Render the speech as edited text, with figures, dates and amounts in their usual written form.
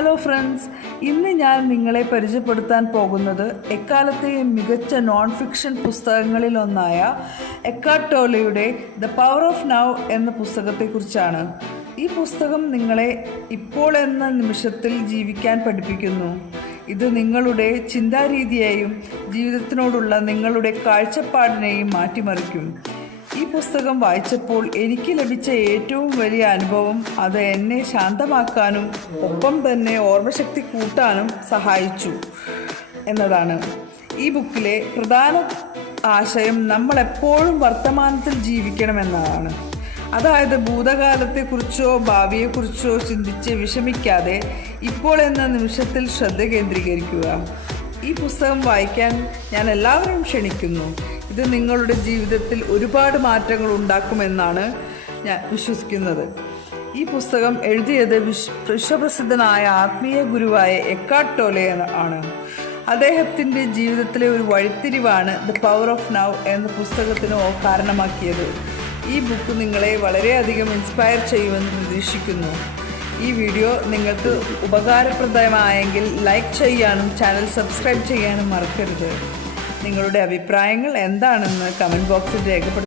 Hello friends, ഇന്ന് ഞാൻ നിങ്ങളെ പരിചയപ്പെടുത്താൻ പോകുന്നത് എക്കാലത്തെയും മികച്ച നോൺ ഫിക്ഷൻ പുസ്തകങ്ങളിലൊന്നായ എക്കാർട്ട് ടോലെയുടെ ദ പവർ ഓഫ് നൗ എന്ന പുസ്തകത്തെക്കുറിച്ചാണ്. ഈ പുസ്തകം നിങ്ങളെ ഇപ്പോൾ എന്ന നിമിഷത്തിൽ ജീവിക്കാൻ പഠിപ്പിക്കുന്നു. ഇത് നിങ്ങളുടെ ചിന്താരീതിയെയും ജീവിതത്തിനോടുള്ള നിങ്ങളുടെ കാഴ്ചപ്പാടിനെയും മാറ്റിമറിക്കും. ഈ പുസ്തകം വായിച്ചപ്പോൾ എനിക്ക് ലഭിച്ച ഏറ്റവും വലിയ അനുഭവം അത് എന്നെ ശാന്തമാക്കാനും ഒപ്പം തന്നെ ഓർമ്മശക്തി കൂട്ടാനും സഹായിച്ചു എന്നതാണ്. ഈ ബുക്കിലെ പ്രധാന ആശയം നമ്മളെപ്പോഴും വർത്തമാനത്തിൽ ജീവിക്കണമെന്നതാണ്. അതായത് ഭൂതകാലത്തെക്കുറിച്ചോ ഭാവിയെക്കുറിച്ചോ ചിന്തിച്ച് വിഷമിക്കാതെ ഇപ്പോൾ എന്ന നിമിഷത്തിൽ ശ്രദ്ധ കേന്ദ്രീകരിക്കുക. ഈ പുസ്തകം വായിക്കാൻ ഞാൻ എല്ലാവരെയും ക്ഷണിക്കുന്നു. ഇത് നിങ്ങളുടെ ജീവിതത്തിൽ ഒരുപാട് മാറ്റങ്ങൾ ഉണ്ടാക്കുമെന്നാണ് ഞാൻ വിശ്വസിക്കുന്നത്. ഈ പുസ്തകം എഴുതിയത് വിശ്വപ്രസിദ്ധനായ ആത്മീയ ഗുരുവായ എക്കാർട്ട് ടോലെ ആണ്. അദ്ദേഹത്തിൻ്റെ ജീവിതത്തിലെ ഒരു വഴിത്തിരിവാണ് ദ പവർ ഓഫ് നൗ എന്ന പുസ്തകത്തിന് കാരണമാക്കിയത്. ഈ ബുക്ക് നിങ്ങളെ വളരെയധികം ഇൻസ്പയർ ചെയ്യുമെന്ന് പ്രതീക്ഷിക്കുന്നു. ഈ വീഡിയോ നിങ്ങൾക്ക് ഉപകാരപ്രദമായെങ്കിൽ ലൈക്ക് ചെയ്യാനും ചാനൽ സബ്സ്ക്രൈബ് ചെയ്യാനും മറക്കരുത്. നിങ്ങളുടെ അഭിപ്രായങ്ങൾ എന്താണെന്ന് കമൻറ്റ് ബോക്സിൽ രേഖപ്പെടുത്തുക.